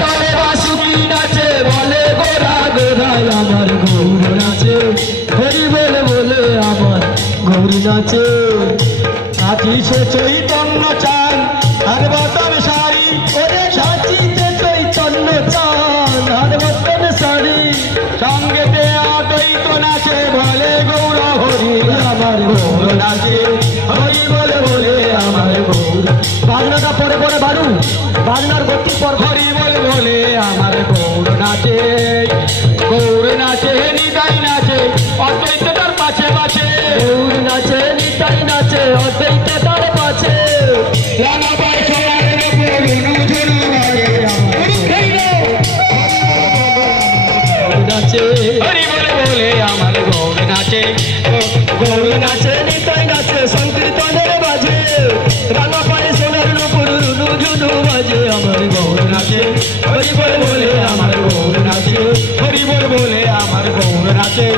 তলে বাসুকি নাচে বলে গোরা গোরায় আমার গৌর নাচে হরি বলে বলে আমার গৌর নাচে নাচিছে চৈতন্য চান আর বতন শাড়ি ওরে নাচিছে চৈতন্য চান আর বতন শাড়ি সঙ্গেতে অদ্বৈত নাচে বলে গৌর হরি আমার গৌর নাচে হরি বলে বলে আমার গৌর বাজনাটা পরে পরে বাড়ু বাজনার গতি পর হরি বলে বলে আমার গৌর নাচে নিতাই নাচে অদ্বৈত তার পাছে পাছে গৌর নাচে নিতাই নাচে অদ্বৈত তার পাছে রানা পায় সবার উপর ঝুনু নাচে হরি বলে বলে আমার গৌর নাচে নিতাই নাচে সংকীর্তনের বাজে রানা পায় সোনার উপর ঝুনু বাজে আমার গৌর নাচে হরি বলে বলে আমার গৌর নাচে হরি বলে বলে আমার গৌর নাচে